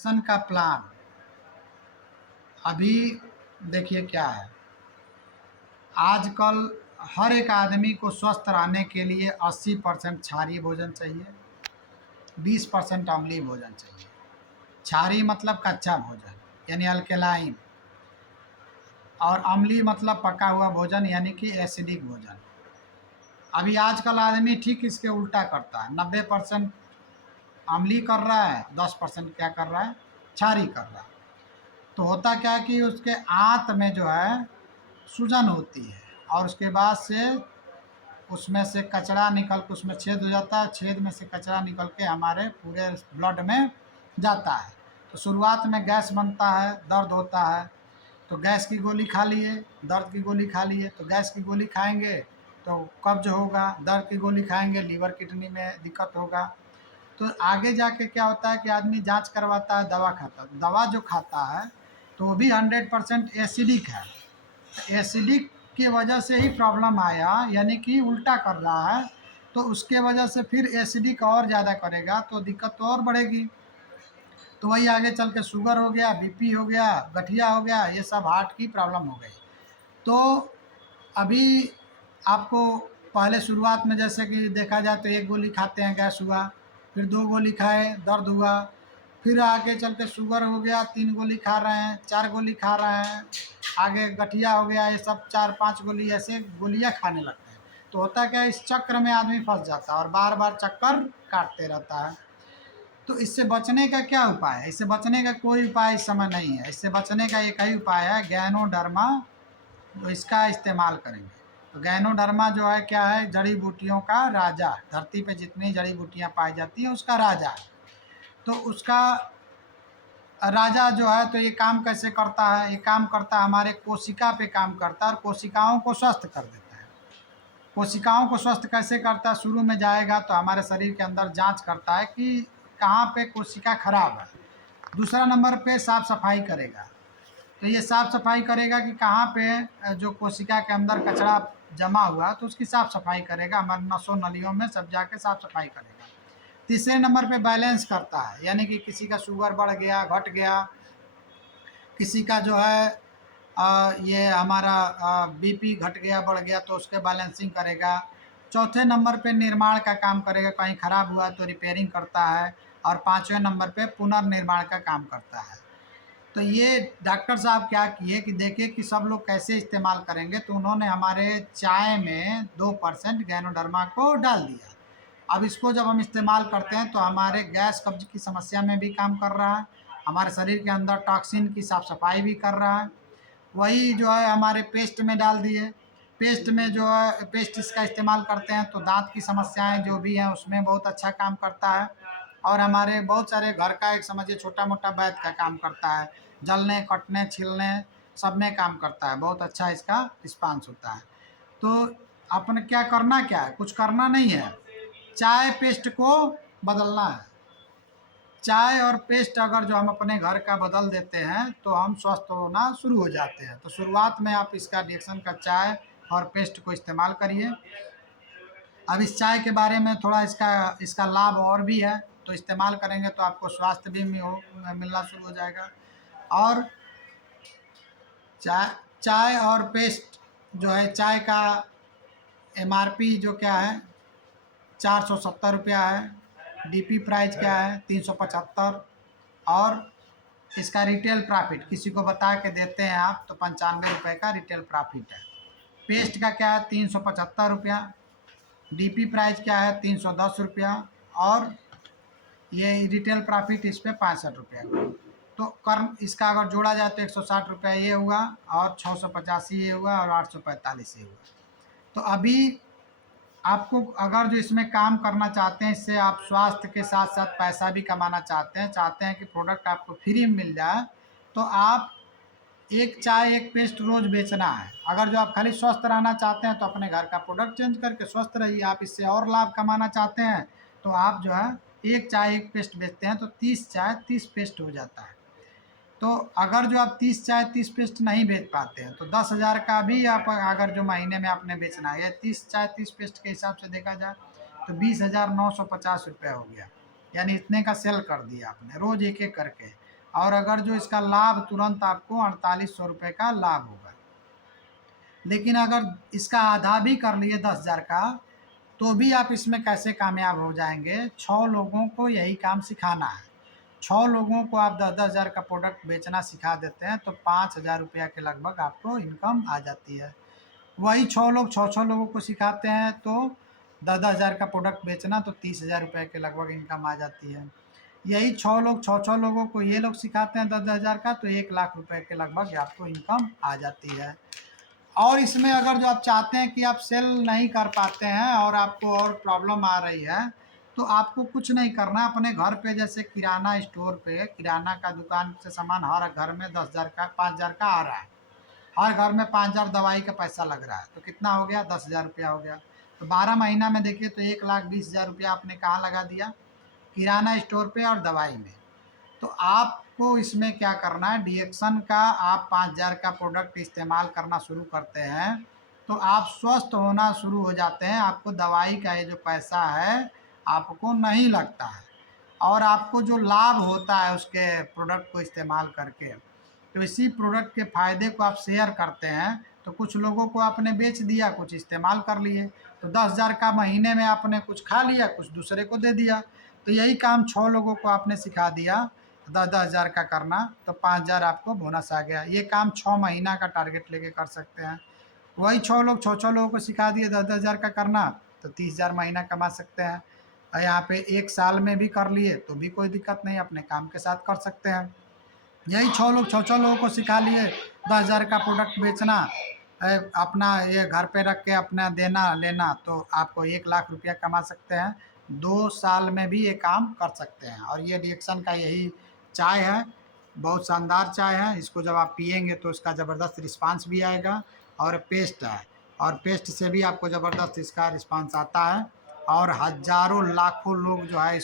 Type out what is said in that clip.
सन का प्लान अभी देखिए क्या है। आजकल हर एक आदमी को स्वस्थ रहने के लिए 80% क्षारीय भोजन चाहिए, 20% अम्लीय भोजन चाहिए। क्षारीय मतलब कच्चा भोजन यानी अल्केलाइन, और अम्लीय मतलब पका हुआ भोजन यानी कि एसिडिक भोजन। अभी आजकल आदमी ठीक इसके उल्टा करता है, 90% अम्लीय कर रहा है, 10% क्या कर रहा है, क्षारीय कर रहा है। तो होता क्या है कि उसके आंत में जो है सूजन होती है, और उसके बाद से उसमें से कचरा निकल के उसमें छेद हो जाता है, छेद में से कचरा निकल के हमारे पूरे ब्लड में जाता है। तो शुरुआत में गैस बनता है, दर्द होता है, तो गैस की गोली खा लिए, दर्द की गोली खा लिए। तो गैस की गोली खाएंगे तो कब्ज होगा, दर्द की गोली खाएंगे लीवर किडनी में दिक्कत होगा। तो आगे जाके क्या होता है कि आदमी जांच करवाता है, दवा खाता है। दवा जो खाता है तो वो भी 100% एसिडिक है। एसिडिक की वजह से ही प्रॉब्लम आया, यानी कि उल्टा कर रहा है। तो उसके वजह से फिर एसिडिक और ज़्यादा करेगा तो दिक्कत तो और बढ़ेगी। तो वही आगे चल के शुगर हो गया, बीपी हो गया, गठिया हो गया, ये सब हार्ट की प्रॉब्लम हो गई। तो अभी आपको पहले शुरुआत में जैसे कि देखा जाए तो एक गोली खाते हैं गैस हुआ, फिर दो गोली खाए दर्द हुआ, फिर आगे चल के शुगर हो गया, तीन गोली खा रहे हैं, चार गोली खा रहे हैं, आगे गठिया हो गया, ये सब चार पांच गोली ऐसे गोलियां खाने लगते हैं। तो होता क्या है, इस चक्र में आदमी फंस जाता है और बार बार चक्कर काटते रहता है। तो इससे बचने का क्या उपाय है? इससे बचने का कोई उपाय इस समय नहीं है। इससे बचने का एक ही उपाय है, गैनोडर्मा। तो इसका इस्तेमाल करेंगे। तो गैनोडर्मा जो है क्या है, जड़ी बूटियों का राजा, धरती पे जितनी जड़ी बूटियां पाई जाती हैं उसका राजा है। तो उसका राजा जो है, तो ये काम कैसे करता है? ये काम करता है हमारे कोशिका पे काम करता है और कोशिकाओं को स्वस्थ कर देता है। कोशिकाओं को स्वस्थ कैसे करता है? शुरू में जाएगा तो हमारे शरीर के अंदर जांच करता है कि कहाँ पे कोशिका खराब है। दूसरा नंबर पे साफ सफाई करेगा। तो ये साफ सफाई करेगा कि कहाँ पे जो कोशिका के अंदर कचरा जमा हुआ तो उसकी साफ सफाई करेगा, हमारे नसों नलियों में सब जाके साफ सफाई करेगा। तीसरे नंबर पे बैलेंस करता है, यानी कि किसी का शुगर बढ़ गया, घट गया, किसी का जो है ये हमारा बीपी घट गया, बढ़ गया, तो उसके बैलेंसिंग करेगा। चौथे नंबर पे निर्माण का काम करेगा, कहीं खराब हुआ तो रिपेयरिंग करता है। और पांचवें नंबर पे पुनर्निर्माण का काम करता है। तो ये डॉक्टर साहब क्या किए कि देखे कि सब लोग कैसे इस्तेमाल करेंगे, तो उन्होंने हमारे चाय में 2% गैनोडर्मा को डाल दिया। अब इसको जब हम इस्तेमाल करते हैं तो हमारे गैस कब्ज की समस्या में भी काम कर रहा है, हमारे शरीर के अंदर टॉक्सिन की साफ सफाई भी कर रहा है। वही जो है हमारे पेस्ट में डाल दिए। पेस्ट में जो है, पेस्ट इसका इस्तेमाल करते हैं तो दांत की समस्याएं जो भी हैं उसमें बहुत अच्छा काम करता है। और हमारे बहुत सारे घर का एक समझिए छोटा मोटा वैद्य का काम करता है, जलने कटने छिलने सब में काम करता है, बहुत अच्छा इसका रिस्पांस होता है। तो अपन क्या करना, क्या है, कुछ करना नहीं है, चाय पेस्ट को बदलना है। चाय और पेस्ट अगर जो हम अपने घर का बदल देते हैं तो हम स्वस्थ होना शुरू हो जाते हैं। तो शुरुआत में आप इसका डिएक्शन का चाय और पेस्ट को इस्तेमाल करिए। अब इस चाय के बारे में थोड़ा इसका इसका लाभ और भी है, तो इस्तेमाल करेंगे तो आपको स्वास्थ्य भी मिलना शुरू हो जाएगा। और चाय चाय और पेस्ट जो है, चाय का एमआरपी जो क्या है, 470 रुपया है। डीपी प्राइस क्या है, 375। और इसका रिटेल प्रॉफिट किसी को बता के देते हैं आप तो 95 रुपये का रिटेल प्रॉफिट है। पेस्ट का क्या है, 375 रुपया। डीपी प्राइस क्या है, 310 रुपया। और ये रिटेल प्रॉफिट इस पर 65 रुपया। तो कर्म इसका अगर जोड़ा जाए तो 160 रुपया ये हुआ, और 685 ये हुआ, और 845 ये हुआ। तो अभी आपको अगर जो इसमें काम करना चाहते हैं, इससे आप स्वास्थ्य के साथ साथ पैसा भी कमाना चाहते हैं कि प्रोडक्ट आपको फ्री में मिल जाए, तो आप एक चाय एक पेस्ट रोज बेचना है। अगर जो आप खाली स्वस्थ रहना चाहते हैं तो अपने घर का प्रोडक्ट चेंज करके स्वस्थ रहिए। आप इससे और लाभ कमाना चाहते हैं तो आप जो है एक चाय एक पेस्ट बेचते हैं तो 30 चाय 30 पेस्ट हो जाता है। तो अगर जो आप 30 चाय 30 पेस्ट नहीं बेच पाते हैं तो 10,000 का भी आप अगर जो महीने में आपने बेचना है, 30 चाय 30 पेस्ट के हिसाब से देखा जाए तो 20,950 रुपया हो गया। यानी इतने का सेल कर दिया आपने रोज एक एक करके। और अगर जो इसका लाभ तुरंत आपको 4800 रुपये का लाभ होगा। लेकिन अगर इसका आधा भी कर लिए 10,000 का, तो भी आप इसमें कैसे कामयाब हो जाएंगे। 6 लोगों को यही काम सिखाना है। 6 लोगों को आप 10,000 का प्रोडक्ट बेचना सिखा देते हैं तो 5,000 रुपया के लगभग आपको इनकम आ जाती है। वही 6 लोग 6 लोगों को सिखाते हैं तो 10,000 का प्रोडक्ट बेचना तो 30,000 रुपये के लगभग इनकम आ जाती है। यही 6 लोग 6 लोगों को ये लोग सिखाते हैं 10,000 का तो 1,00,000 रुपये के लगभग आपको इनकम आ जाती है। और इसमें अगर जो आप चाहते हैं कि आप सेल नहीं कर पाते हैं और आपको और प्रॉब्लम आ रही है, तो आपको कुछ नहीं करना। अपने घर पे जैसे किराना स्टोर पे किराना का दुकान से सामान हर घर में 10,000 का 5,000 का आ रहा है। हर घर में 5,000 दवाई का पैसा लग रहा है तो कितना हो गया, 10,000 रुपया हो गया। तो 12 महीना में देखिए तो 1,20,000 रुपया आपने कहाँ लगा दिया, किराना स्टोर पे और दवाई में। तो आपको इसमें क्या करना है, डिएक्शन का आप 5,000 का प्रोडक्ट इस्तेमाल करना शुरू करते हैं तो आप स्वस्थ होना शुरू हो जाते हैं। आपको दवाई का ये जो पैसा है आपको नहीं लगता है और आपको जो लाभ होता है उसके प्रोडक्ट को इस्तेमाल करके, तो इसी प्रोडक्ट के फ़ायदे को आप शेयर करते हैं। तो कुछ लोगों को आपने बेच दिया, कुछ इस्तेमाल कर लिए, तो 10,000 का महीने में आपने कुछ खा लिया, कुछ दूसरे को दे दिया। तो यही काम 6 लोगों को आपने सिखा दिया 10,000 का करना, तो 5,000 आपको बोनस आ गया। ये काम 6 महीना का टारगेट लेके कर सकते हैं। वही 6 लोग 6 लोगों को सिखा दिए 10,000 का करना, तो 30,000 महीना कमा सकते हैं। और यहाँ पे 1 साल में भी कर लिए तो भी कोई दिक्कत नहीं, अपने काम के साथ कर सकते हैं। यही 6 लोग 6 लोगों को सिखा लिए 10,000 का प्रोडक्ट बेचना, अपना ये घर पे रख के अपना देना लेना, तो आपको 1,00,000 रुपया कमा सकते हैं। 2 साल में भी ये काम कर सकते हैं। और ये रिएक्शन का यही चाय है, बहुत शानदार चाय है। इसको जब आप पिएंगे तो इसका ज़बरदस्त रिस्पांस भी आएगा। और पेस्ट है, और पेस्ट से भी आपको ज़बरदस्त इसका रिस्पांस आता है। और हज़ारों लाखों लोग जो है